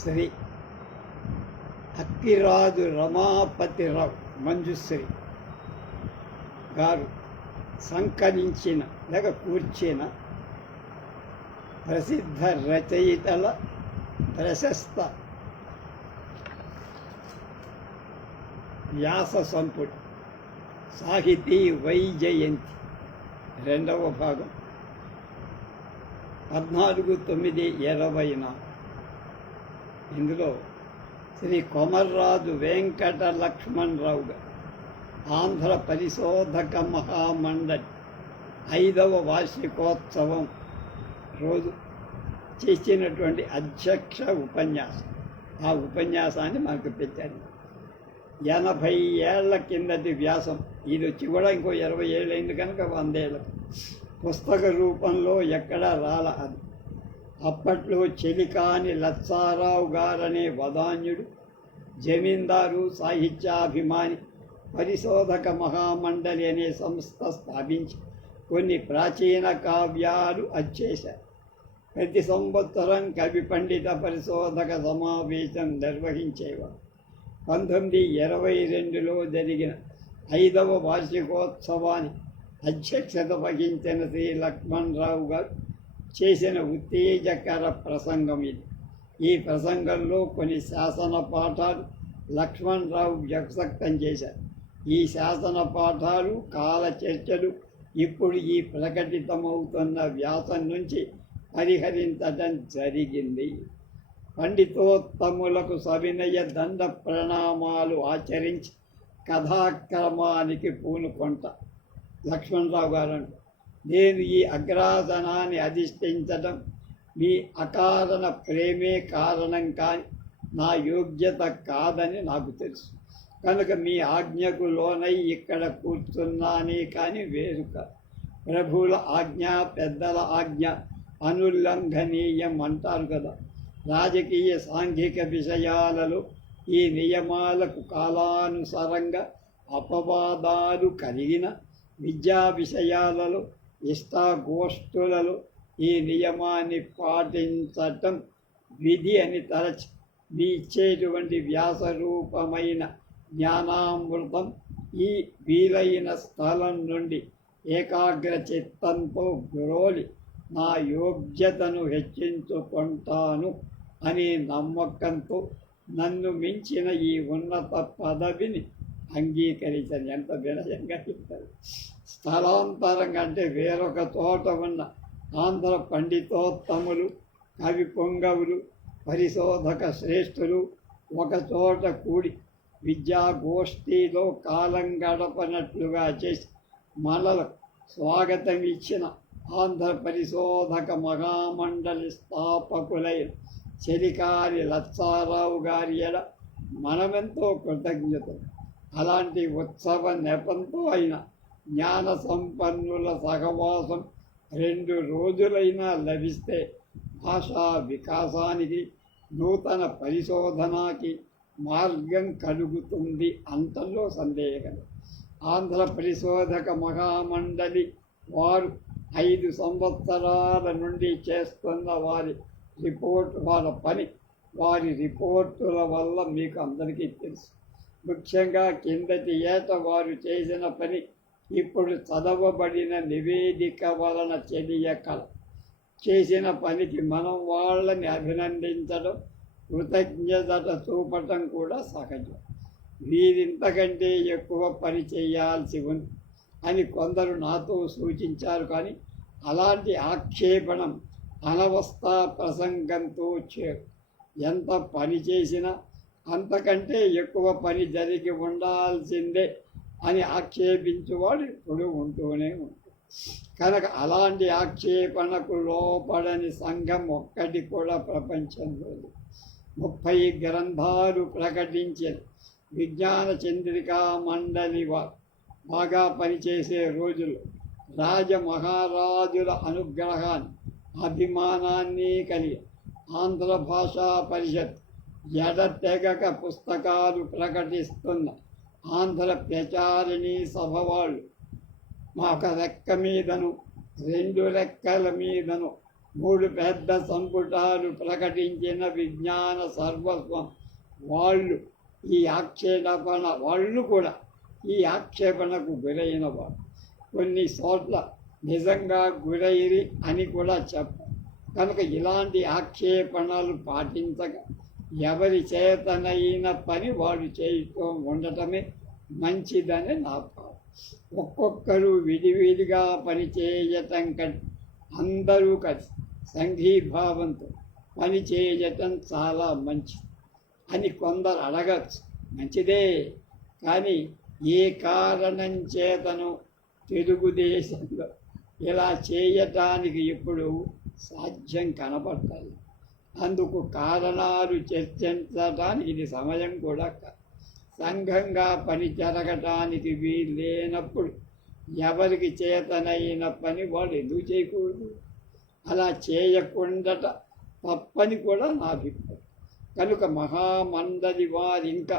శ్రీ అక్కిరాజు రమాపతిరావు మంజుశ్రీ గారు సంకలించిన లేక కూర్చిన ప్రసిద్ధ రచయితల ప్రశస్త వ్యాస సంపుటి సాహితీ వైజయంతి రెండవ భాగం 14/9/2024. ఇందులో శ్రీ కొమర్రాజు వెంకట లక్ష్మణరావు గారు ఆంధ్ర పరిశోధక మహామండలి 5వ వార్షికోత్సవం రోజు చేసినటువంటి అధ్యక్ష ఉపన్యాసం. ఆ ఉపన్యాసాన్ని మనకు పెట్టారు. 80 ఏళ్ల కిందటి వ్యాసం. ఇది వచ్చి కూడా ఇంకో 20 ఏళ్ళు అయింది కనుక 100 ఏళ్ళకు పుస్తక రూపంలో ఎక్కడా రాల అది. అప్పట్లో చెలికాని లచ్చారావు గారనే వదాన్యుడు జమీందారు సాహిత్యాభిమాని పరిశోధక మహామండలి అనే సంస్థ స్థాపించి కొన్ని ప్రాచీన కావ్యాలు అచ్చేశారు. ప్రతి సంవత్సరం కవి పండిత పరిశోధక సమావేశం నిర్వహించేవారు. 1922లో జరిగిన 5వ వార్షికోత్సవాన్ని అధ్యక్షత వహించిన శ్రీ లక్ష్మణరావు గారు చేసిన ఉత్తేజకర ప్రసంగం ఇది. ఈ ప్రసంగంలో కొన్ని శాసన పాఠాలు లక్ష్మణరావు వ్యక్తం చేశారు. ఈ శాసన పాఠాలు కాల చర్చలు ఇప్పుడు ఈ ప్రకటితమవుతున్న వ్యాసం నుంచి పరిహరించడం జరిగింది. పండితోత్తములకు సవినయ దండ ప్రణామాలు ఆచరించి కథాక్రమానికి పూనుకొంట. లక్ష్మణరావు గారు అంటూ, నేను ఈ అగ్రాసనాన్ని అధిష్ఠించడం మీ అకారణ ప్రేమే కారణం కానీ నా యోగ్యత కాదని నాకు తెలుసు. కనుక మీ ఆజ్ఞకు లోనై ఇక్కడ కూర్చున్నానే కానీ వేరు కాదు. ప్రభువుల ఆజ్ఞ, పెద్దల ఆజ్ఞ అనుల్లంఘనీయం అంటారు కదా. రాజకీయ సాంఘిక విషయాలలో ఈ నియమాలకు కాలానుసారంగా అపవాదాలు కలిగిన విద్యా విషయాలలో ఇష్టాగోష్ఠులలో ఈ నియమాన్ని పాటించటం విధి అని తలచి మీ ఇచ్చేటువంటి వ్యాసరూపమైన జ్ఞానామృతం ఈ వీలైన స్థలం నుండి ఏకాగ్ర చిత్తంతో గురోలి నా యోగ్యతను హెచ్చించుకుంటాను అనే నమ్మకంతో నన్ను మించిన ఈ ఉన్నత పదవిని అంగీకరించాను. ఎంత వినయంగా చెప్తారు. స్థలాంతరం అంటే వేరొక చోట ఉన్న ఆంధ్ర పండితోత్తములు, కవి పొంగవులు, పరిశోధక శ్రేష్ఠులు ఒక చోట కూడి విద్యాగోష్ఠిలో కాలం గడపనట్లుగా చేసి మనలకు స్వాగతం ఇచ్చిన ఆంధ్ర పరిశోధక మహామండలి స్థాపకులైన చెలికాని లచ్చారావు గారి ఎడ మనమెంతో కృతజ్ఞతలు. అలాంటి ఉత్సవ నెపంతో అయిన జ్ఞాన సంపన్నుల సహవాసం 2 రోజులైనా లభిస్తే భాషా వికాసానికి, నూతన పరిశోధనకి మార్గం కలుగుతుంది అంతలో సందేహం. ఆంధ్ర పరిశోధక మహామండలి వారు 5 సంవత్సరాల నుండి చేస్తున్న వారి రిపోర్టుల వల్ల మీకు అందరికీ తెలుసు. ముఖ్యంగా కిందటి ఏట వారు చేసిన పని ఇప్పుడు చదవబడిన నివేదిక వలన తెలియకల. చేసిన పనికి మనం వాళ్ళని అభినందించడం, కృతజ్ఞత చూపటం కూడా సహజం. వీరింతకంటే ఎక్కువ పని చేయాల్సి ఉంది అని కొందరు నాతో సూచించారు. కానీ అలాంటి ఆక్షేపణం అనవస్థా ప్రసంగంతో ఎంత పని చేసినా అంతకంటే ఎక్కువ పని జరిగి ఉండాల్సిందే అని ఆక్షేపించేవాడు ఇప్పుడు ఉంటూనే ఉంటుంది. కనుక అలాంటి ఆక్షేపణకు లోపడని సంఘం ఒక్కటి కూడా ప్రపంచంలో 30 గ్రంథాలు ప్రకటించిన విజ్ఞాన చంద్రికా మండలి బాగా పనిచేసే రోజులు రాజమహారాజుల అనుగ్రహాన్ని, అభిమానాన్ని కలిగి ఆంధ్ర భాషా పరిషత్ ఎడతెగక పుస్తకాలు ప్రకటిస్తున్న ఆంధ్ర ప్రచారిణీ సభ వాళ్ళు ఒక రెక్క మీదను 2 రెక్కల మీదను 3 పెద్ద సంపుటాలు ప్రకటించిన విజ్ఞాన సర్వస్వం వాళ్ళు ఈ ఆక్షేపణకు గురైన వారు. కొన్ని చోట్ల నిజంగా గురైరి అని కూడా చెప్పారు. కనుక ఇలాంటి ఆక్షేపణలు పాటించక ఎవరి చేతనైన పని వాడు చేస్తూ ఉండటమే మంచిదని నా భావం. ఒక్కొక్కరు విడివిడిగా పనిచేయటం కంటే అందరూ కలిసి సంఘీభావంతో పని చేయటం చాలా మంచిది అని కొందరు అడగచ్చు. మంచిదే, కానీ ఏ కారణం చేతను తెలుగుదేశంలో ఇలా చేయటానికి ఇప్పుడు సాధ్యం కనపడతాయి. అందుకు కారణాలు చర్చించడానికి ఇది సమయం కూడా కాదు. సంఘంగా పని జరగటానికి వీల్లేనప్పుడు ఎవరికి చేతనైన పని వాడు ఎందుకు చేయకూడదు? అలా చేయకుండట తప్పని కూడా నా అభిప్రాయం. కనుక మహామండలి వారు ఇంకా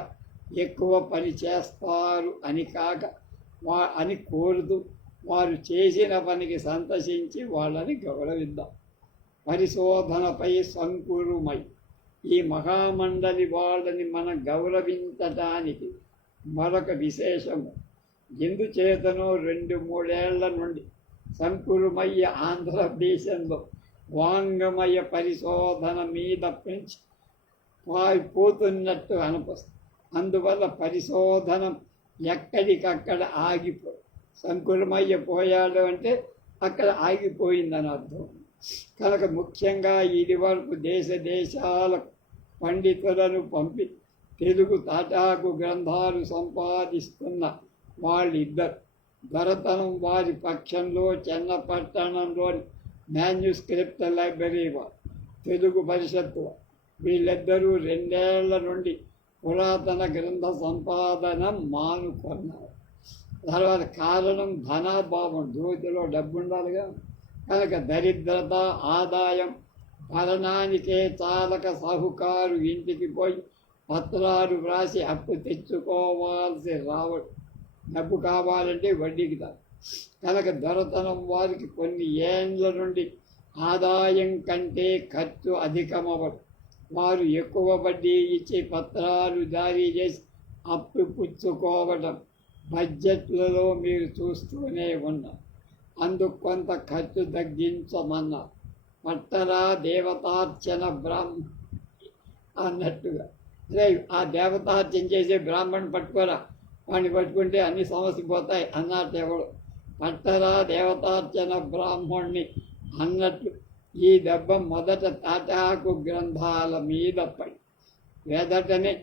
ఎక్కువ పని చేస్తారు అని కాక అని కోరుతూ వారు చేసిన పనికి సంతోషించి వాళ్ళని గౌరవిద్దాం. పరిశోధనపై సంకురుమై ఈ మహామండలి వాళ్ళని మనం గౌరవించటానికి మరొక విశేషము. ఎందుచేతనో 2-3 ఏళ్ల నుండి సంకురుమయ్య ఆంధ్రదేశంలో వాంగమయ పరిశోధన మీద పెంచి పోతున్నట్టు అనిపిస్తుంది. అందువల్ల పరిశోధన ఎక్కడికక్కడ ఆగిపోయి సంకురమయ్య పోయాడు అంటే అక్కడ ఆగిపోయిందని అర్థం. కనుక ముఖ్యంగా ఇది వరకు దేశాల పండితులను పంపి తెలుగు తాటాకు గ్రంథాలు సంపాదిస్తున్న వాళ్ళిద్దరు దొరతనం వారి పక్షంలో చెన్నపట్టణంలోని మాన్యుస్క్రిప్ట్ లైబ్రరీ వారు, తెలుగు పరిషత్తు వీళ్ళిద్దరూ 2 ఏళ్ల నుండి పురాతన గ్రంథ సంపాదన మానుకున్నారు. తర్వాత కారణం ధనాభావం, జ్యోతిలో డబ్బు ఉండాలిగా. కనుక దరిద్రత, ఆదాయం భరణానికే చాలక సాహుకారు ఇంటికి పోయి పత్రాలు వ్రాసి అప్పు తెచ్చుకోవాల్సి రావడం. డబ్బు కావాలంటే వడ్డీకి తాను. కనుక దొరతనం వారికి కొన్ని ఏండ్ల నుండి ఆదాయం కంటే ఖర్చు అధికమవ్వడం. వారు ఎక్కువ వడ్డీ ఇచ్చి పత్రాలు జారీ చేసి అప్పు పుచ్చుకోవడం బడ్జెట్లలో మీరు చూస్తూనే ఉన్నారు. అందుకు కొంత ఖర్చు తగ్గించమన్నారు. పట్టరా దేవతార్చన బ్రాహ్మణ అన్నట్టుగా. అదే ఆ దేవతార్చన చేసే బ్రాహ్మణ్ పట్టుకోరా, వాడిని పట్టుకుంటే అన్ని సమస్యలు పోతాయి అన్నట్టు ఎవడు. పట్టరా దేవతార్చన బ్రాహ్మణ్ణి అన్నట్లు ఈ దెబ్బ మొదట తాటాకు గ్రంథాల మీద పడి వెదటనే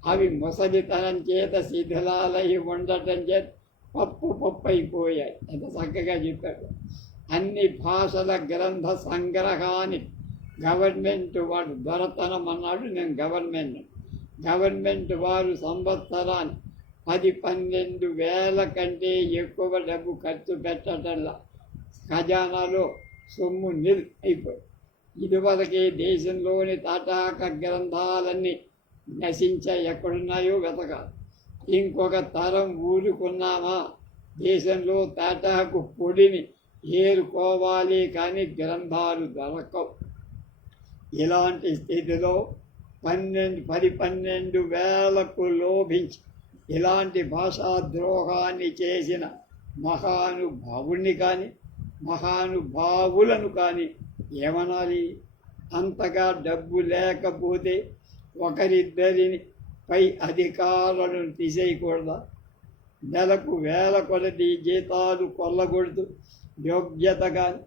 అవి ముసలితనం చేత శిథిలాలై ఉండటం చేత పప్పు అయిపోయాయి. ఎంత చక్కగా చెప్పాడు. అన్ని భాషల గ్రంథ సంగ్రహానికి గవర్నమెంట్ వాడు దొరతనం అన్నాడు. నేను గవర్నమెంట్ వారు సంవత్సరాన్ని 10-12 వేల కంటే ఎక్కువ డబ్బు ఖర్చు పెట్టడంలా ఖజానాలో సొమ్ము అయిపోయి. ఇదివరకే దేశంలోని తాటాక గ్రంథాలన్నీ నశించా ఎక్కడున్నాయో వెతకాలి. ఇంకొక తరం ఊరుకున్నామా? దేశంలో తాటాకు పొడిని ఏరుకోవాలి, కానీ గ్రంథాలు దొరకవు. ఇలాంటి స్థితిలో 10-12 వేలకు లోభించి ఇలాంటి భాషాద్రోహాన్ని చేసిన మహానుభావులను కానీ ఏమనాలి? అంతగా డబ్బు లేకపోతే ఒకరిద్దరిని పై అధికారులను తీసేయకూడదా? నెలకు వేల కొలది జీతాలు కొల్లగొడుతూ యోగ్యత కానీ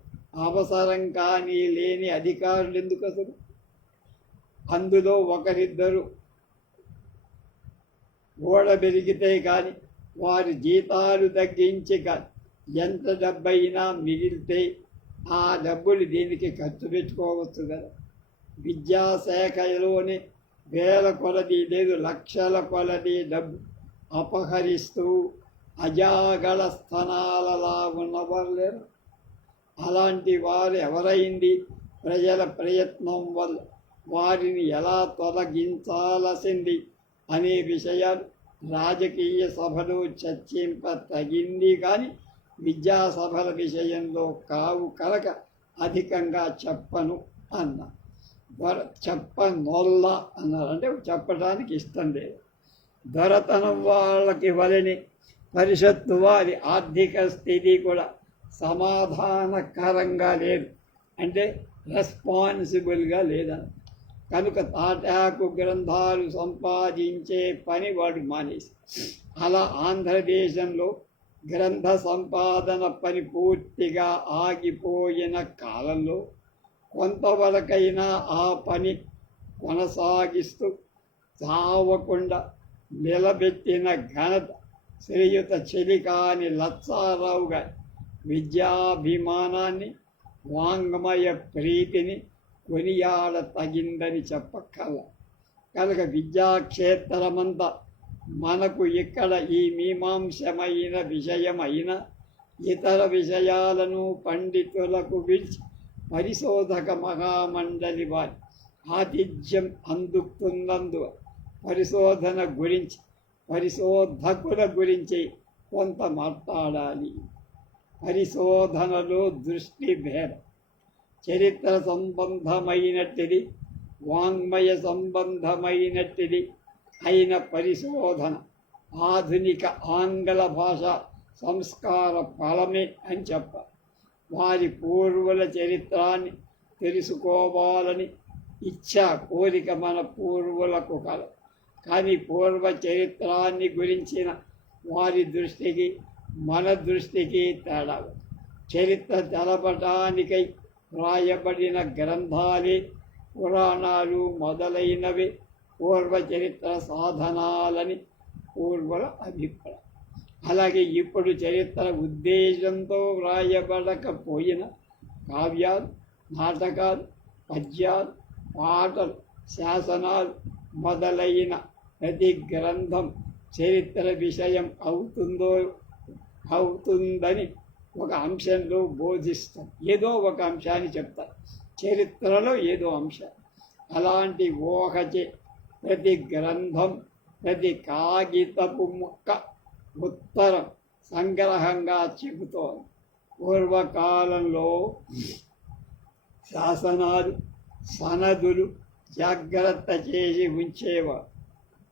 అవసరం కానీ లేని అధికారులు ఎందుకు అసలు? అందులో ఒకరిద్దరు ఓడబెరిగితే కానీ వారి జీతాలు తగ్గించి కానీ ఎంత డబ్బైనా మిగిలితే ఆ డబ్బులు దీనికి ఖర్చు పెట్టుకోవచ్చు కదా. విద్యాశాఖలోనే వేల కొలది లేదు లక్షల కొలది డబ్బు అపహరిస్తూ అజాగళ స్థనాలలా ఉన్నవారు లేరు. అలాంటి వారు ఎవరైంది? ప్రజల ప్రయత్నం వల్ల వారిని ఎలా తొలగించాల్సింది అనే విషయాలు రాజకీయ సభలో చర్చింప తగింది, కానీ విద్యాసభల విషయంలో కావు. కనుక అధికంగా చెప్పను అన్న. చెప్పనొల్ల అన్నారు, అంటే చెప్పడానికి ఇష్టం లేదు. దొరతనం వాళ్ళకి వలని పరిషత్తు వారి ఆర్థిక స్థితి కూడా సమాధానకరంగా లేదు, అంటే రెస్పాన్సిబుల్గా లేదని. కనుక తాటాకు గ్రంథాలు సంపాదించే పని వాడు మానేసి, అలా ఆంధ్రదేశంలో గ్రంథ సంపాదన పని పూర్తిగా ఆగిపోయిన కాలంలో కొంతవరకైనా ఆ పని కొనసాగిస్తూ చావకుండా నిలబెట్టిన ఘనత శ్రీయుత చెలికాని లచ్చారావు గారి విద్యాభిమానాన్ని, వాంగ్మయ ప్రీతిని కొనియాడ తగిందని చెప్పక్కల. కనుక విద్యాక్షేత్రమంతా మనకు ఇక్కడ ఈ మీమాంసమైన విషయమైన ఇతర విషయాలను పండితులకు విడిచి పరిశోధక మహామండలి వారి ఆతిథ్యం అందుకున్నందు పరిశోధన గురించి, పరిశోధకుల గురించి కొంత మాట్లాడాలి. పరిశోధనలో దృష్టి భేదం. చరిత్ర సంబంధమైనట్టిది, వాంగ్మయ సంబంధమైనట్టిది అయిన పరిశోధన ఆధునిక ఆంగ్ల భాష సంస్కార ఫలమే అని చెప్పాలి. వారి పూర్వుల చరిత్రాన్ని తెలుసుకోవాలని కోరిక మన పూర్వులకు కలదు. కానీ పూర్వ చరిత్రాన్ని గురించిన వారి దృష్టికి మన దృష్టికి తేడా. చరిత్ర తెలపటానికై వ్రాయబడిన గ్రంథాలే పురాణాలు మొదలైనవి పూర్వ చరిత్ర సాధనాలని పూర్వుల అభిప్రాయం. అలాగే ఇప్పుడు చరిత్ర ఉద్దేశంతో వ్రాయబడకపోయిన కావ్యాలు, నాటకాలు, పద్యాలు, పాటలు, శాసనాలు మొదలైన ప్రతి గ్రంథం చరిత్ర విషయం అవుతుందని ఒక అంశంలో బోధిస్తాం. ఏదో ఒక అంశాన్ని చెప్తారు, చరిత్రలో ఏదో అంశం. అలాంటి ఊహచే ప్రతి గ్రంథం, ప్రతి కాగితపు ముక్క ఉత్తరం సంగ్రహంగా చెబుతోంది. పూర్వకాలంలో శాసనాలు, సనదులు జాగ్రత్త చేసి ఉంచేవారు,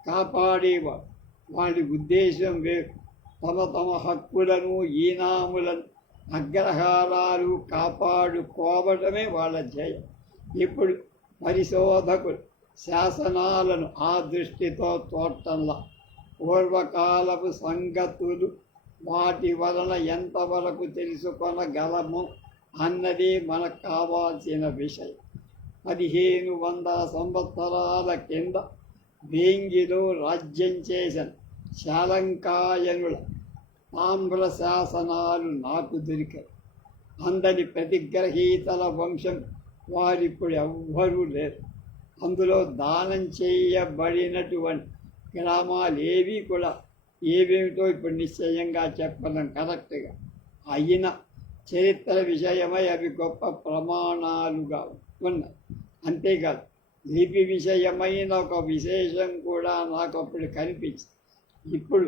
కాపాడేవారు. వాడి ఉద్దేశం వేరు. తమ హక్కులను, ఈనాములను, అగ్రహారాలు కాపాడుకోవడమే వాళ్ళ ధ్యేయం. ఇప్పుడు పరిశోధకులు శాసనాలను ఆ దృష్టితో చూడటంలా పూర్వకాలపు సంగతులు వాటి వలన ఎంతవరకు తెలుసుకొనగలము అన్నది మనకు కావాల్సిన విషయం. 1500 సంవత్సరాల కింద వేంగిలో రాజ్యం చేసిన శాలంకాయనుల తామ్ర శాసనాలు నాకు దొరికాయి. అందరి ప్రతిగ్రహీతల వంశం వారిప్పుడు ఎవ్వరూ లేరు. అందులో దానం చేయబడినటువంటి గ్రామాలు ఏవి కూడా ఏవేమిటో ఇప్పుడు నిశ్చయంగా చెప్పడం కరెక్ట్గా అయిన చరిత్ర విషయమై అవి గొప్ప ప్రమాణాలుగా ఉన్నాయి. అంతేకాదు, లిపి విషయమైన ఒక విశేషం కూడా నాకు అప్పుడు కనిపించింది. ఇప్పుడు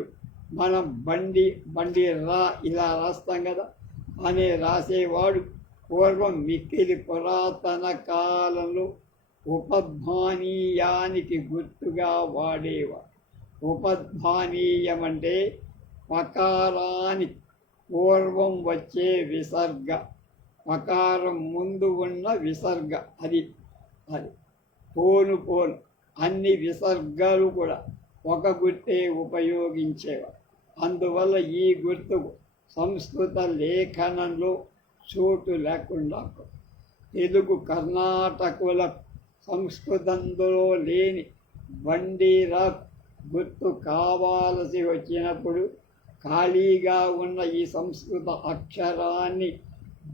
మనం బండి రా ఇలా రాస్తాం కదా అని రాసేవాడు పూర్వం మిక్కిలి పురాతన కాలంలో ఉపధ్మానీయానికి గుర్తుగా వాడేవాడు. ఉపధ్మానీయం అంటే పకారానికి పూర్వం వచ్చే విసర్గ, పకారం ముందు ఉన్న విసర్గ. అది పోను అన్ని విసర్గాలు కూడా ఒక గుర్తే ఉపయోగించేవారు. అందువల్ల ఈ గుర్తుకు సంస్కృత లేఖనంలో చోటు లేకుండా తెలుగు కర్ణాటకుల సంస్కృతంలో లేని బండిరా గుర్తు కావాల్సి వచ్చినప్పుడు ఖాళీగా ఉన్న ఈ సంస్కృత అక్షరాన్ని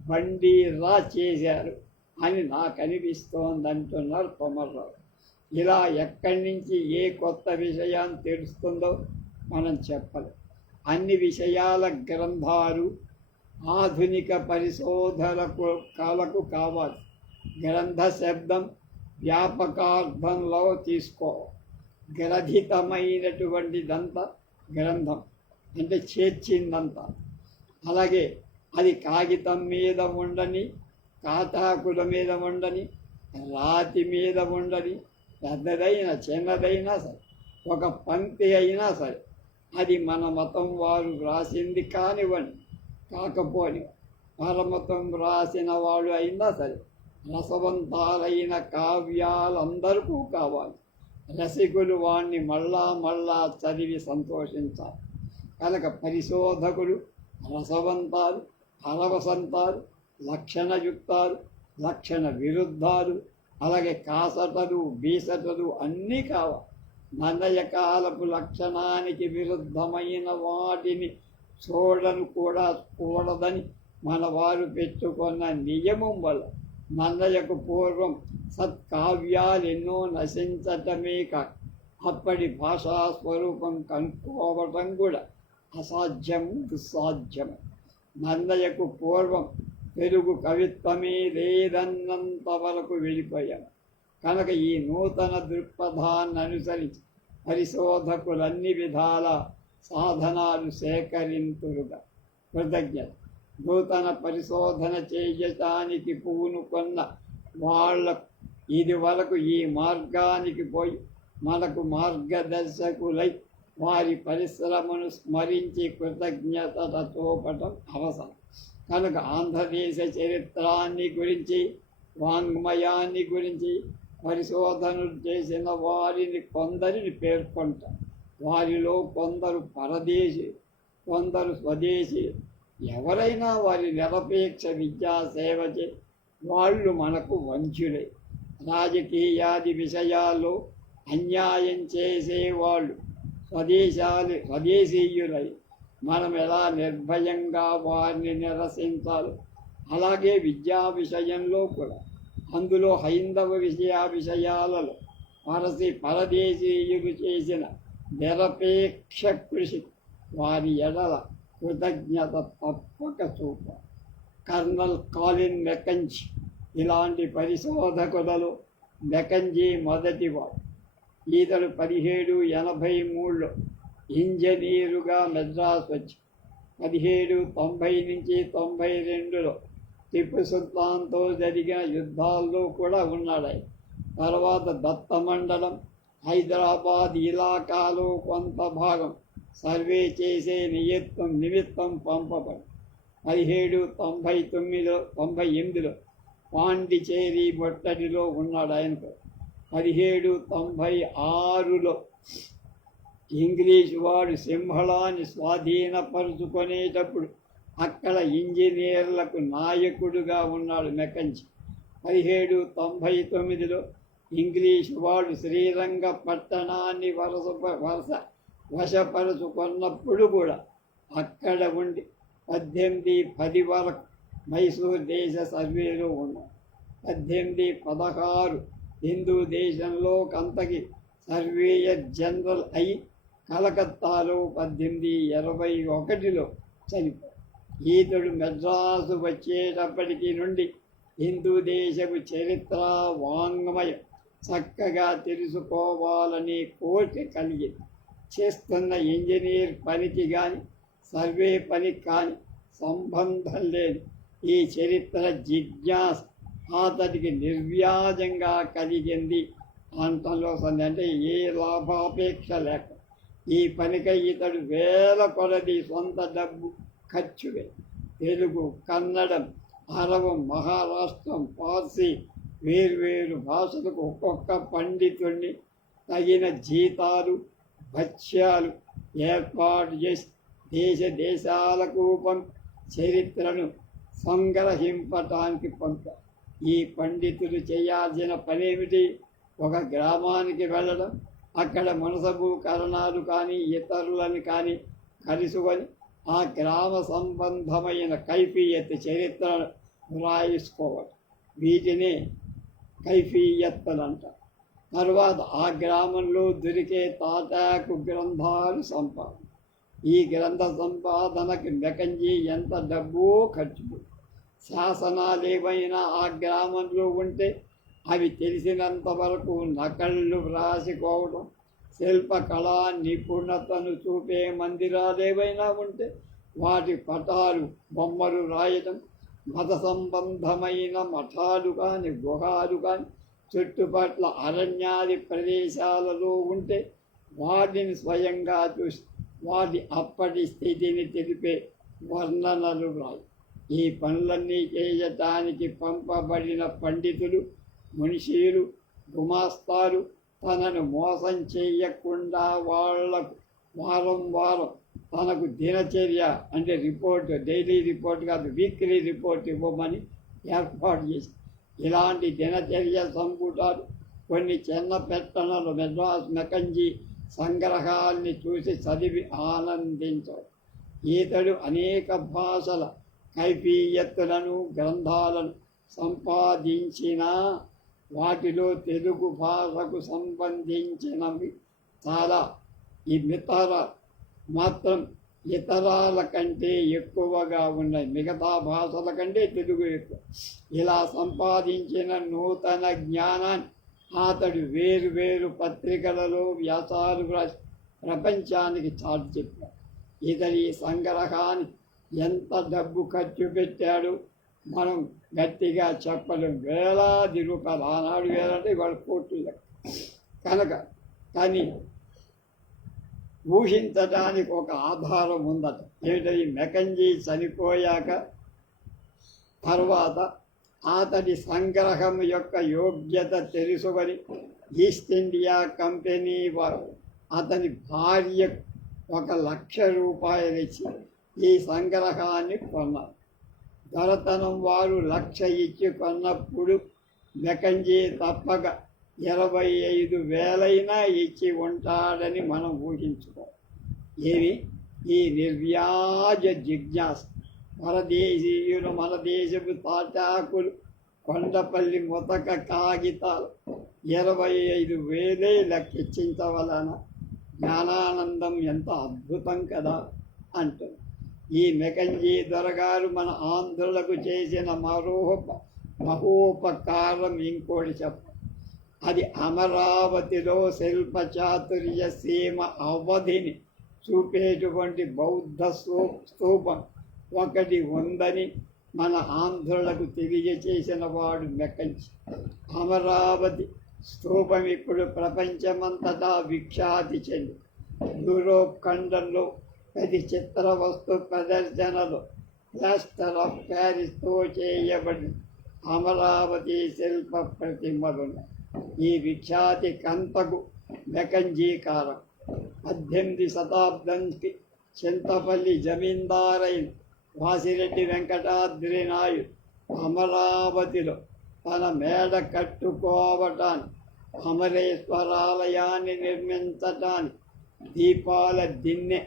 బండిరా చేశారు అని నాకు అనిపిస్తోంది అంటున్నారు కొమర్రావు. ఇలా ఎక్కడి నుంచి ఏ కొత్త విషయాన్ని తెలుస్తుందో మనం చెప్పలేం. అన్ని విషయాల గ్రంథాలు ఆధునిక పరిశోధనలకు కావాలి. గ్రంథ శబ్దం వ్యాపకార్థంలో తీసుకో. గ్రథితమైనటువంటిదంతా గ్రంథం అంటే చేర్చిందంతా. అలాగే అది కాగితం మీద ఉండని, కాటాకుల మీద ఉండని, రాతి మీద ఉండని, పెద్దదైన చిన్నదైనా సరే, ఒక పంక్తి అయినా సరే, అది మన మతం వారు వ్రాసింది కానివ్వండి, కాకపోని పరమతం వ్రాసిన వాళ్ళు అయినా సరే, రసవంతాలైన కావ్యాలందరికీ కావాలి. రసికులు వాణ్ణి మళ్ళా మళ్ళా చదివి సంతోషించాలి. కనుక పరిశోధకులు రసవంతాలు, అరవసంతాలు, లక్షణయుక్తాలు, లక్షణ విరుద్ధాలు, అలాగే కాసటలు, బీసటలు అన్నీ కావాలి. నన్నయ కాలపు లక్షణానికి విరుద్ధమైన వాటిని చూడను కూడా కూడదని మన వారు పెట్టుకున్న నియమం వల్ల నన్నయకు పూర్వం సత్కావ్యాలెన్నో నశించటమే కాక అప్పటి భాషా స్వరూపం కనుక్కోవటం కూడా అసాధ్యం, దుస్సాధ్యం. నన్నయకు పూర్వం తెలుగు కవిత్వమే లేదన్నంత వరకు వెళ్ళిపోయాం. కనుక ఈ నూతన దృక్పథాన్ని అనుసరించి పరిశోధకులన్ని విధాల సాధనాలు సేకరింతురుగా. కృతజ్ఞత. నూతన పరిశోధన చేయటానికి పూనుకొన్న వాళ్లకు ఇది వరకు ఈ మార్గానికి పోయి మనకు మార్గదర్శకులై వారి పరిశ్రమను స్మరించి కృతజ్ఞత చూపటం అవసరం. కనుక ఆంధ్రదేశ చరిత్రాన్ని గురించి, వాంగ్మయాన్ని గురించి పరిశోధనలు చేసిన వారిని కొందరిని పేర్కొంటాం. వారిలో కొందరు పరదేశీ, కొందరు స్వదేశీ. ఎవరైనా వారి నిరపేక్ష విద్యా సేవచే వాళ్ళు మనకు వంచులే. రాజకీయాది విషయాల్లో అన్యాయం చేసేవాళ్ళు స్వదేశీయులై మనం ఎలా నిర్భయంగా వారిని నిరసించాలో అలాగే విద్యా విషయంలో కూడా, అందులో హైందవ విషయాలలో పరదేశీయులు చేసిన నిరపేక్ష కృషి వారి ఎడల కృతజ్ఞత తప్పక చూప. కర్నల్ కాలిన్ మెకంజీ ఇలాంటి పరిశోధకులలో మెకంజీ మొదటివాడు. ఈతడు 1783లో ఇంజనీరుగా మెడ్రాస్ వచ్చి 1790 నుంచి 92లో టిప్పు సుల్తాన్తో జరిగిన యుద్ధాల్లో కూడా ఉన్నాడు. తర్వాత దత్తమండలం, హైదరాబాద్ ఇలాకాలో కొంత భాగం సర్వే చేసే నిమిత్తం పంపబడి 1798లో పాండిచేరి బొట్టడిలో ఉన్నాడు. ఆయనకు 1796లో ఇంగ్లీషు వాడు సింహళాన్ని స్వాధీనపరుచుకునేటప్పుడు అక్కడ ఇంజనీర్లకు నాయకుడుగా ఉన్నాడు మెకంజీ. 1799లో ఇంగ్లీషు వాడు శ్రీరంగపట్టణాన్ని వశపరుచుకున్నప్పుడు కూడా అక్కడ ఉండి 1810 వరకు మైసూర్ దేశ సర్వేలో ఉన్నాడు. 1816 హిందూ దేశంలో కంతకి సర్వేయర్ జనరల్ అయి కలకత్తాలో 1821లో చనిపోయాడు. ఈతడు మెడ్రాసు వచ్చేటప్పటికి నుండి హిందూ దేశపు చరిత్ర, వాంగ్మయం చక్కగా తెలుసుకోవాలని కోరిక కలిగింది. చేస్తున్న ఇంజనీర్ పనికి కానీ సర్వే పనికి కానీ సంబంధం లేదు. ఈ చరిత్ర జిజ్ఞాస అతడికి నిర్వ్యాజంగా కలిగింది అంటంలో అంటే ఏ లాభాపేక్ష లేక ఈ పనికై ఇతడు వేల కొలది సొంత డబ్బు ఖర్చువే. తెలుగు, కన్నడం, అరవం, మహారాష్ట్రం, పార్సీ వేర్వేరు భాషలకు ఒక్కొక్క పండితుడిని తగిన జీతాలు, భత్యాలు ఏర్పాటు చేసి దేశాలకు చరిత్రను సంగ్రహింపటానికి పంపారు. ఈ పండితులు చేయాల్సిన పనేమిటి? ఒక గ్రామానికి వెళ్ళడం, అక్కడ మునసబూకరణాలు కానీ ఇతరులను కానీ కలుసుకొని ఆ గ్రామ సంబంధమైన కైఫియత్ చరిత్రను వ్రాయించుకోవడం. వీటిని కైఫియత్తులు అంటారు. తర్వాత ఆ గ్రామంలో దొరికే తాటాకు గ్రంథాలు సంపాదన. ఈ గ్రంథ సంపాదనకు మెకంజీ ఎంత డబ్బో ఖర్చు. శాసనాలు ఏవైనా ఆ గ్రామంలో ఉంటే అవి తెలిసినంత వరకు నకళ్ళు వ్రాసుకోవడం, శిల్పకళా నిపుణతను చూపే మందిరాలు ఏవైనా ఉంటే వాటి పటాలు, బొమ్మలు రాయడం, మత సంబంధమైన మఠాలు కానీ గుహాలు కానీ చుట్టుపట్ల అరణ్యాది ప్రదేశాలలో ఉంటే వాటిని స్వయంగా చూసి వాటి అప్పటి స్థితిని తెలిపే వర్ణనలు రాయి. ఈ పనులన్నీ చేయటానికి పంపబడిన పండితులు, మునిషీలు, గుమాస్తాలు తనను మోసం చేయకుండా వాళ్లకు వారం వారం తనకు దినచర్య అంటే రిపోర్ట్, డైలీ రిపోర్ట్ కాదు వీక్లీ రిపోర్ట్ ఇవ్వమని ఏర్పాటు చేసి ఇలాంటి దినచర్య సంపుటాలు కొన్ని చిన్న పెత్తనలు మెడ్రాస్ మెకంజీ సంగ్రహాల్ని చూసి చదివి ఆనందించాడు. ఈతడు అనేక భాషల కైఫియత్తులను గ్రంథాలను సంపాదించిన వాటిలో తెలుగు భాషకు సంబంధించినవి చాలా మాత్రం ఇతరాల కంటే ఎక్కువగా ఉన్నాయి. మిగతా భాషల కంటే తెలుగు ఎక్కువ. ఇలా సంపాదించిన నూతన జ్ఞానాన్ని అతడు వేరు వేరు పత్రికలలో వ్యాసాలు వ్రాసి ప్రపంచానికి చాటి చెప్పాడు. ఇతడి సంగ్రహాన్ని ఎంత డబ్బు ఖర్చు పెట్టాడు మనం గట్టిగా చెప్పలేం. వేలాది రూపాయలు, ఆనాడు వేలంటే ఇవాళ కోట్లు కనుక. కానీ ఊహించడానికి ఒక ఆధారం ఉందట. ఏమిటది? మెకంజీ చనిపోయాక తర్వాత అతడి సంగ్రహం యొక్క యోగ్యత తెలుసుకొని ఈస్ట్ ఇండియా కంపెనీ వారు అతని భార్య 1,00,000 రూపాయలు ఇచ్చి ఈ సంగ్రహాన్ని కొన్నారు. దొరతనం వారు 1,00,000 ఇచ్చి కొన్నప్పుడు మెకంజీ తప్పక 25,000 ఇచ్చి ఉంటాడని మనం ఊహించుకోవాలి. ఏమి ఈ నిర్వ్యాజ జిజ్ఞాస. పరదేశీయులు మన దేశపు తాటాకులు, కొండపల్లి ముతక కాగితాలు 25,000 లెక్కించవలన జ్ఞానానందం ఎంత అద్భుతం కదా అంటుంది. ఈ మెకంజీ దొరగారు మన ఆంధ్రులకు చేసిన మహోపకారం ఇంకోటి చెప్ప. అది అమరావతిలో శిల్ప చాతుర్య సీమ అవధిని చూపేటువంటి బౌద్ధ స్తూపం ఒకటి ఉందని మన ఆంధ్రులకు తెలియచేసిన వాడు మెకంజీ. అమరావతి స్తూపం ఇప్పుడు ప్రపంచమంతటా విఖ్యాతి చెంది యూరోప్ ఖండంలో 10 చిత్ర వస్తు ప్రదర్శనలు ప్లాస్టర్ ఆఫ్ ప్యారిస్తో చేయబడి అమరావతి శిల్ప ప్రతిమలున్నాయి. ఈ విఖ్యాతి కంతకు మెకంజీకారం. 18వ శతాబ్దంకి చింతపల్లి జమీందారైన వాసిరెడ్డి వెంకటాద్రి నాయుడు అమరావతిలో తన మేడ కట్టుకోవటానికి, అమరేశ్వరాలయాన్ని నిర్మించటానికి దీపాల దిన్నె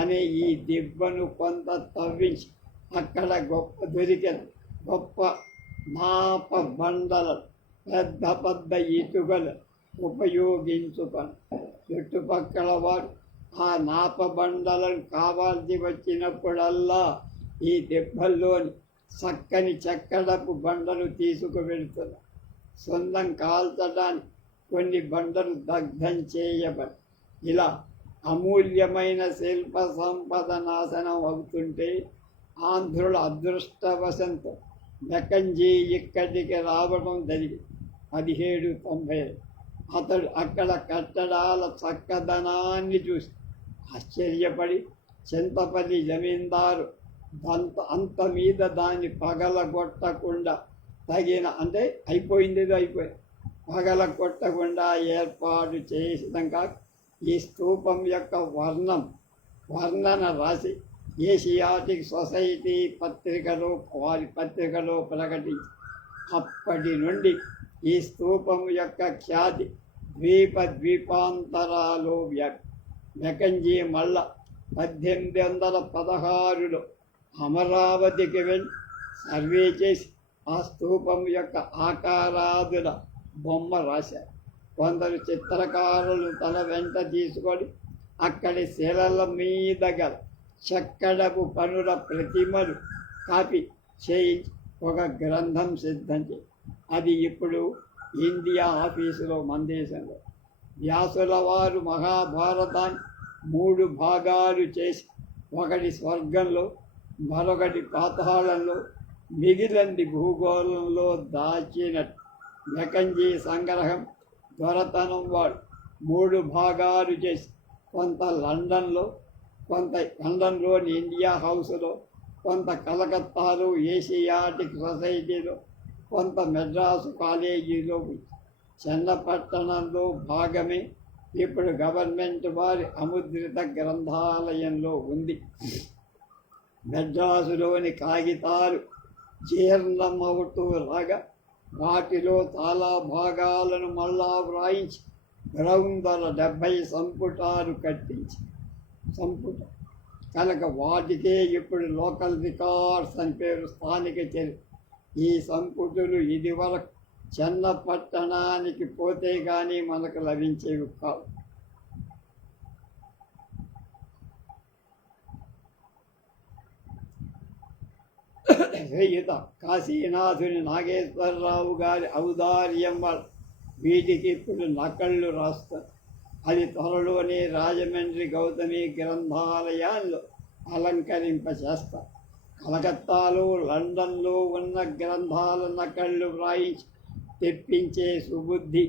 అనే ఈ దిబ్బను కొంత తవ్వించి అక్కడ దొరికిన గొప్ప మాప బండలను, పెద్ద పెద్ద ఇటుకలు ఉపయోగించుకొని చుట్టుపక్కల వారు ఆ నాప బండలను కావాల్సి వచ్చినప్పుడల్లా ఈ దెబ్బల్లోని చక్కని చెక్కడపు బండలు తీసుకువెళ్తున్నారు. సొంతం కాల్చడానికి కొన్ని బండలు దగ్ధం చేయబడి ఇలా అమూల్యమైన శిల్ప సంపద నాశనం అవుతుంటే ఆంధ్రుల అదృష్టవశంతో మెకంజీ ఇక్కడికి రావడం జరిగింది 1790. అతడు అక్కడ కట్టడాల చక్కదనాన్ని చూసి ఆశ్చర్యపడి చింతపల్లి జమీందారు అంత మీద దాన్ని పగలగొట్టకుండా అంటే అయిపోయింది పగలగొట్టకుండా ఏర్పాటు చేసినాక ఈ స్తూపం యొక్క వర్ణన రాసి ఏషియాటిక్ సొసైటీ వారి పత్రికలో ప్రకటించి అప్పటి నుండి ఈ స్తూపం యొక్క ఖ్యాతి ద్వీపాంతరాలు వ్యాప్తి. మెకంజీ మళ్ళా 1816లో అమరావతికి వెళ్ళి సర్వే చేసి ఆ స్తూపం యొక్క ఆకారాదుల బొమ్మ రాశారు. కొందరు చిత్రకారులు తన వెంట తీసుకొని అక్కడి శిలల మీద గల చెక్కడపు పనుల ప్రతిమలు కాపీ చేయించి ఒక గ్రంథం సిద్ధం చేయి. అది ఇప్పుడు ఇండియా ఆఫీసులో మన దేశంలో. వ్యాసుల వారు మహాభారతాన్ని 3 భాగాలు చేసి ఒకటి స్వర్గంలో, మరొకటి పాతాళంలో, మిగిలింది భూగోళంలో దాచిన మెకంజీ సంగ్రహం దొరతనం వాడు 3 భాగాలు చేసి కొంత లండన్లోని ఇండియా హౌస్లో, కొంత కలకత్తాలో ఏషియాటిక్ సొసైటీలో, కొంత మెడ్రాసు కాలేజీలో చన్నపట్టణంలో భాగమే ఇప్పుడు గవర్నమెంట్ వారి అముద్రిత గ్రంథాలయంలో ఉంది. మెడ్రాసులోని కాగితాలు జీర్ణమవుతూ రాగా వాటిలో చాలా భాగాలను మళ్ళా వ్రాయించి 270 సంపుటాలు కట్టించి కనుక వాటికే ఇప్పుడు లోకల్ రికార్డ్స్ అని పేరు, స్థానిక చరిత్ర. ఈ సంపుటులు ఇదివరకు చన్నపట్టణానికి పోతే కానీ మనకు లభించేవి కావు. రచయిత కాశీనాథుని నాగేశ్వరరావు గారి ఔదార్యం వల్ల వీటికి ఇప్పుడు నకళ్ళు రాస్తారు. అది త్వరలోనే రాజమండ్రి గౌతమి గ్రంథాలయాల్లో అలంకరింపచేస్తారు. కలకత్తాలో, లండన్లో ఉన్న గ్రంథాల నకళ్ళు వ్రాయించి తెప్పించే సుబుద్ధి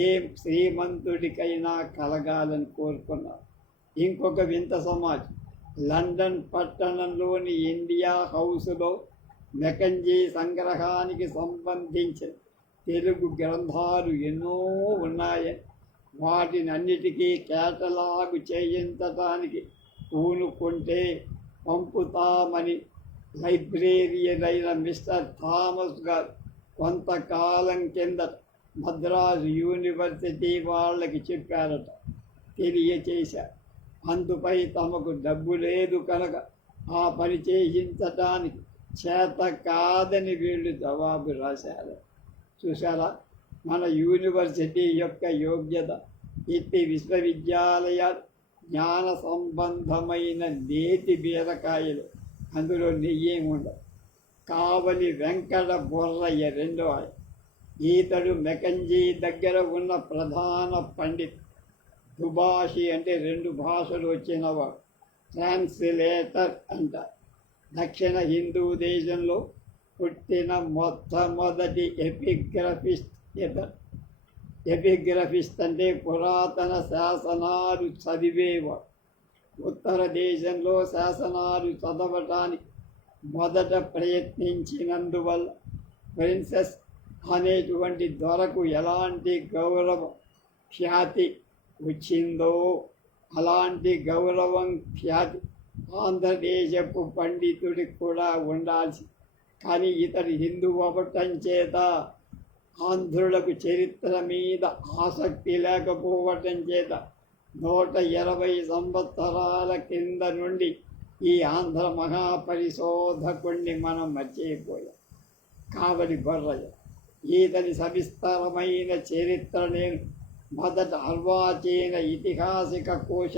ఏ శ్రీమంతుడికైనా కలగాలని కోరుకున్నారు. ఇంకొక వింత సమాజం, లండన్ పట్టణంలోని ఇండియా హౌస్లో మెకంజీ సంగ్రహానికి సంబంధించిన తెలుగు గ్రంథాలు ఎన్నో ఉన్నాయని, వాటిని అన్నిటికీ కేటలాగు చేయించడానికి పూనుకుంటే పంపుతామని లైబ్రేరియన్ అయిన మిస్టర్ థామస్ గారు కొంతకాలం కింద మద్రాసు యూనివర్సిటీ వాళ్ళకి చెప్పారట, తెలియచేశారు. అందుపై తమకు డబ్బు లేదు కనుక ఆ పని చేయించటానికి చేత కాదని వీళ్ళు జవాబు రాశారు. చూసారా మన యూనివర్సిటీ యొక్క యోగ్యత! ఇట్టి విశ్వవిద్యాలయాలు జ్ఞాన సంబంధమైన నేతి బీరకాయలు, అందులో నెయ్యేముండవు. కావలి వెంకట బొర్రయ్య రెండో ఆయన. ఈతడు మెకంజీ దగ్గర ఉన్న ప్రధాన పండిత్. దుభాషి అంటే 2 భాషలు వచ్చినవాడు, ట్రాన్స్లేటర్ అంటారు. దక్షిణ హిందూ దేశంలో పుట్టిన మొట్టమొదటి ఎపిగ్రఫిస్ట్ ఇతడు. ఎపిగ్రఫిస్ట్ అంటే పురాతన శాసనాలు చదివేవాడు. ఉత్తర దేశంలో శాసనాలు చదవటానికి మొదట ప్రయత్నించినందువల్ల ప్రిన్సెస్ అనేటువంటి దొరకు ఎలాంటి గౌరవం ఖ్యాతి వచ్చిందో అలాంటి గౌరవం ఖ్యాతి ఆంధ్రదేశపు పండితుడికి కూడా ఉండాల్సి. కానీ ఇతడు హిందూ అవ్వటం చేత ఆంధ్రులకు చరిత్ర మీద ఆసక్తి లేకపోవటం చేత 120 సంవత్సరాల కింద నుండి ఈ ఆంధ్ర మహాపరిశోధకుణ్ణి మనం మర్చిపోయాం. కావలి బొర్రయ్య. ఈతని సవిస్తరమైన చరిత్ర నేను మొదట అర్వాచీన ఇతిహాసిక కోశ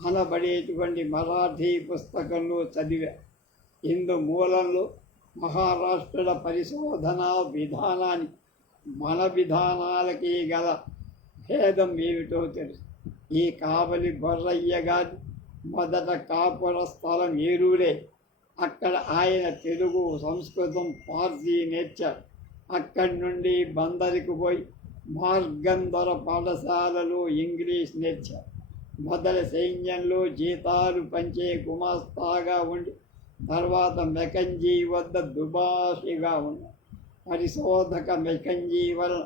అనబడేటువంటి మరాఠీ పుస్తకంలో చదివా. ఇందు మూలంలో మహారాష్ట్రుల పరిశోధనా విధానాన్ని మన విధానాలకి గల భేదం ఏమిటో తెలుసు. ఈ కావలి బొర్రయ్య గారి మొదట కాపుర స్థలం ఏరూరే. అక్కడ ఆయన తెలుగు, సంస్కృతం, పార్సీ నేర్చారు. అక్కడి నుండి బందరికి పోయి మార్గంధర పాఠశాలలో ఇంగ్లీష్ నేర్చారు. మొదటి సైన్యంలో జీతాలు పంచే గుమాస్తాగా ఉండి తర్వాత మెకంజీ వద్ద దుబాషిగా ఉన్నాడు. పరిశోధక మెకంజీ వల్ల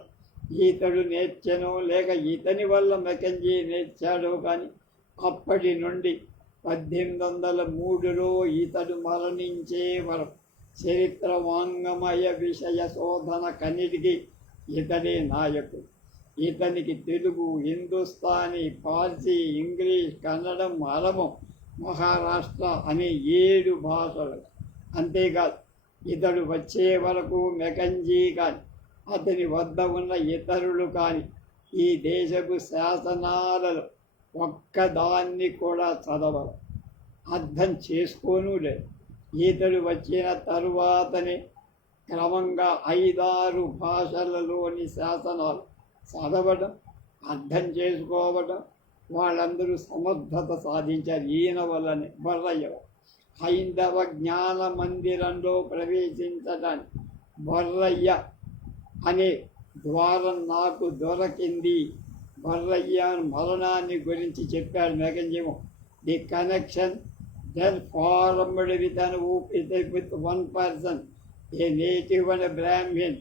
ఈతడు నేర్చెనో లేక ఇతని వల్ల మెకంజీ నేర్చాడో కానీ అప్పటి నుండి 1803లో ఈతడు మరణించే వరకు చరిత్ర, వాంగ్మయ విషయ శోధన కన్నిటికీ ఇతడే నాయకుడు. ఇతనికి తెలుగు, హిందుస్థానీ, పార్సీ, ఇంగ్లీష్, కన్నడం, అరబం, మహారాష్ట్ర అనే 7 భాషలు. అంతేకాదు ఇతడు వచ్చే వరకు మెకంజీ కానీ అతని వద్ద ఉన్న ఇతరులు కానీ ఈ దేశపు శాసనాలలో ఒక్కదాన్ని కూడా చదవరు, అర్థం చేసుకోనూ లేదు. ఈతడు వచ్చిన తరువాతనే క్రమంగా 5-6 భాషలలోని శాసనాలు చదవడం, అర్థం చేసుకోవడం వాళ్ళందరూ సమర్థత సాధించారు. ఈయన వల్లనే బొర్రయ్య. హైందవ జ్ఞాన మందిరంలో ప్రవేశించడానికి బొర్రయ్య అనే ద్వారం నాకు దొరికింది. బొర్రయ్య మరణాన్ని గురించి చెప్పాడు మెకంజిమో. The connection then formed with one person, a native and a Brahmin,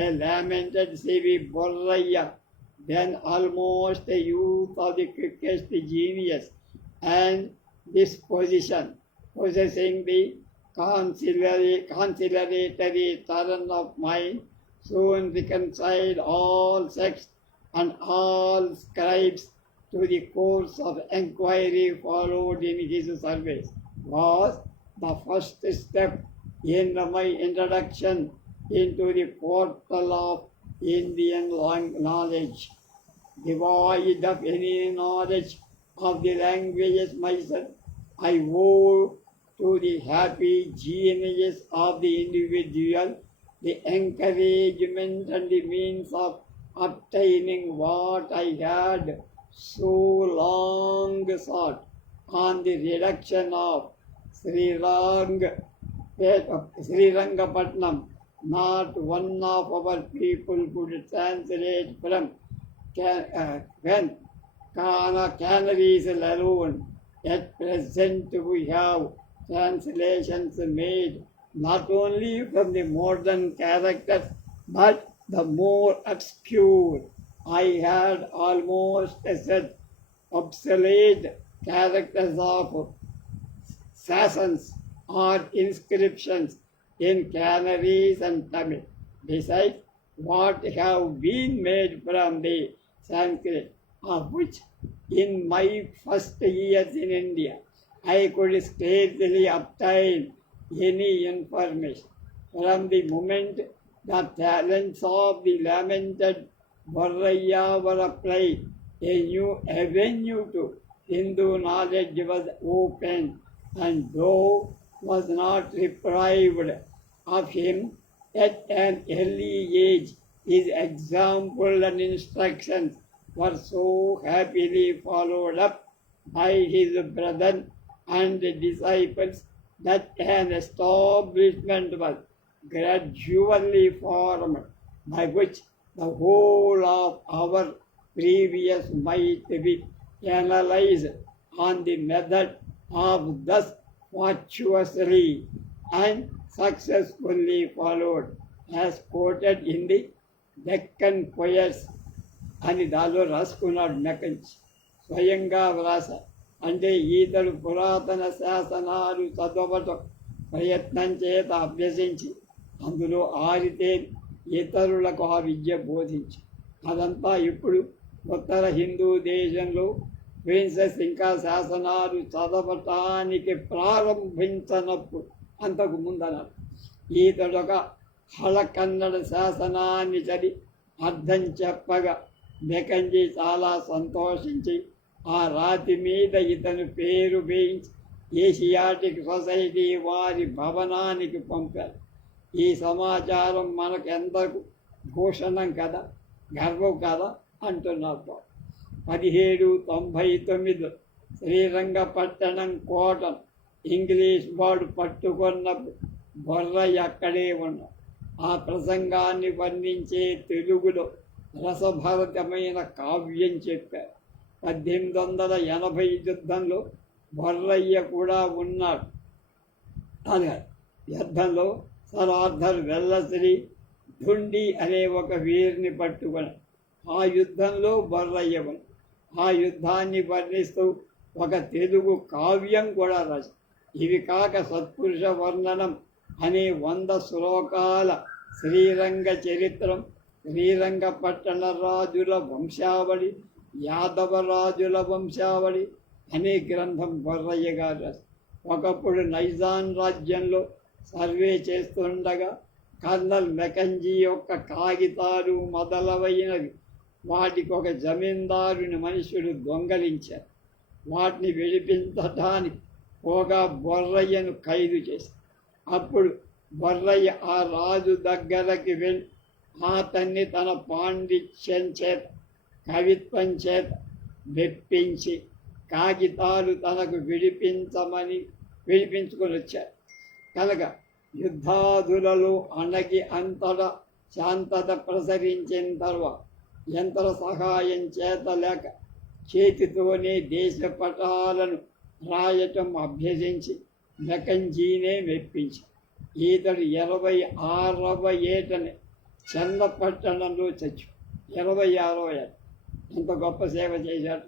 a lamented C.V. Borraya, then almost a youth of the quickest genius and disposition, possessing the conciliatory turn of mind, soon reconciled all sects and all scribes to the course of enquiry followed in his service, was the first step in my introduction into the portal of Indian knowledge. Devoid of any knowledge of the languages myself, I owe to the happy genius of the individual the encouragement and the means of obtaining what I had so long sought. On the reduction of Srirangapatnam, not one of our people could translate from when Canaries alone. At present we have translations made not only from the modern characters but the more obscure. I had almost said obsolete characters of sasans or inscriptions in Canaries and Tamil, besides what have been made from the Sanskrit, of which in my first years in India I could scarcely obtain any information. From the moment the talents of the lamented Borraya were applied, a new avenue to Hindu knowledge was opened, and though was not deprived of him at an early age, his example and instructions were so happily followed up by his brethren and disciples that an establishment was gradually formed by which the whole of our previous might be analyzed on the method of thus virtuously and successfully followed, as quoted in the Deccan Poets. అని దానిలో రాసుకున్నాడు మెకంచి. స్వయంగా వ్రాస అంటే ఈతడు పురాతన శాసనాలు చదవటం ప్రయత్నం చేత అభ్యసించి అందులో ఆరితే ఇతరులకు ఆ విద్య బోధించి అదంతా ఇప్పుడు ఉత్తర హిందూ దేశంలో ప్రిన్సెస్ ఇంకా శాసనాలు చదవటానికి ప్రారంభించనప్పుడు అంతకు ముందన్నారు. ఈతడొక హళకన్నడ శాసనాన్ని చదివి అర్థం చెప్పగా మెకంజీ చాలా సంతోషించి ఆ రాతి మీద ఇతను పేరు వేయించి ఏషియాటిక్ సొసైటీ వారి భవనానికి పంపారు. ఈ సమాచారం మనకు ఎంతకు భూషణం కదా, గర్వం కదా అంటున్నారు. 1799 శ్రీరంగపట్టణం కోటను ఇంగ్లీష్ వాడు పట్టుకున్నప్పుడు బొర్రయ్య అక్కడే ఉన్నాడు. ఆ ప్రసంగాన్ని వర్ణించే తెలుగులో రసభరితమైన కావ్యం చెప్పారు. 1880 యుద్ధంలో బొర్రయ్య కూడా ఉన్నాడు. అదే యుద్ధంలో సర్ ఆర్థర్ వెల్లశ్రీ ధుండి అనే ఒక వీరిని పట్టుకొని ఆ యుద్ధంలో బొర్రయ్య ఉంది. ఆ యుద్ధాన్ని వర్ణిస్తూ ఒక తెలుగు కావ్యం కూడా రాశారు. ఇవి కాక సత్పురుష వర్ణనం అనే 100 శ్లోకాల శ్రీరంగ చరిత్రం, శ్రీరంగపట్టణ రాజుల వంశావళి, యాదవరాజుల వంశావళి అనే గ్రంథం బొర్రయ్య గారు రాశారు. ఒకప్పుడు నైజాన్ రాజ్యంలో సర్వే చేస్తుండగా కర్నల్ మెకంజీ యొక్క కాగితాలు మొదలైనవి వాటికి ఒక జమీందారుని మనుషులు దొంగలించారు. వాటిని విడిపించటానికి పోగా బొర్రయ్యను ఖైదు చేశారు. అప్పుడు బొర్రయ్య ఆ రాజు దగ్గరకి వెళ్ళి అతన్ని తన పాండిత్యం చేత, కవిత్వం చేత మెప్పించి కాగితాలు తనకు విడిపించమని విడిపించుకొని వచ్చారు. కనుక యుద్ధాదులలో అణగి అంతటా శాంతత ప్రసరించిన తర్వాత యంత్ర సహాయం చేత లేక చేతితోనే దేశ పటాలను రాయటం అభ్యసించి మెకంజీనే మెప్పించి ఈతడు 26వ ఏటనే చందపట్టణంలో చచ్చు 26వ ఏట ఎంత గొప్ప సేవ చేశాడు.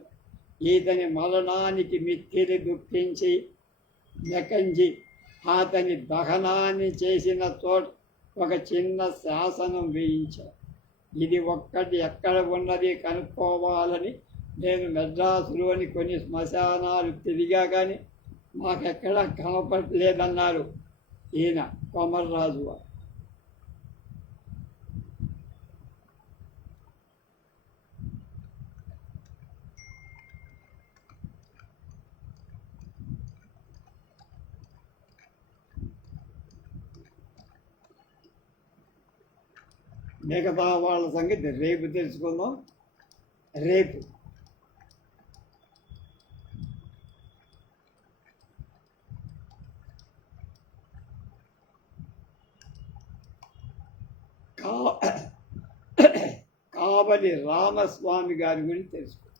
ఈతని మరణానికి మిక్కిలి దుఃఖించి మెకంజీ అతని దహనాన్ని చేసిన చోట ఒక చిన్న శాసనం వేయించారు. ఇది ఒక్కటి ఎక్కడ ఉన్నది కనుక్కోవాలని నేను మెడ్రాసులోని కొన్ని శ్మశానాలు తిరిగా కానీ మాకెక్కడా కనపడలేదన్నారు ఈయన కొమర్రాజు వారు. మిగతా వాళ్ళ సంగతి రేపు తెలుసుకుందాం. రేపు కావలి రామస్వామి గారి గురించి తెలుసుకుందాం.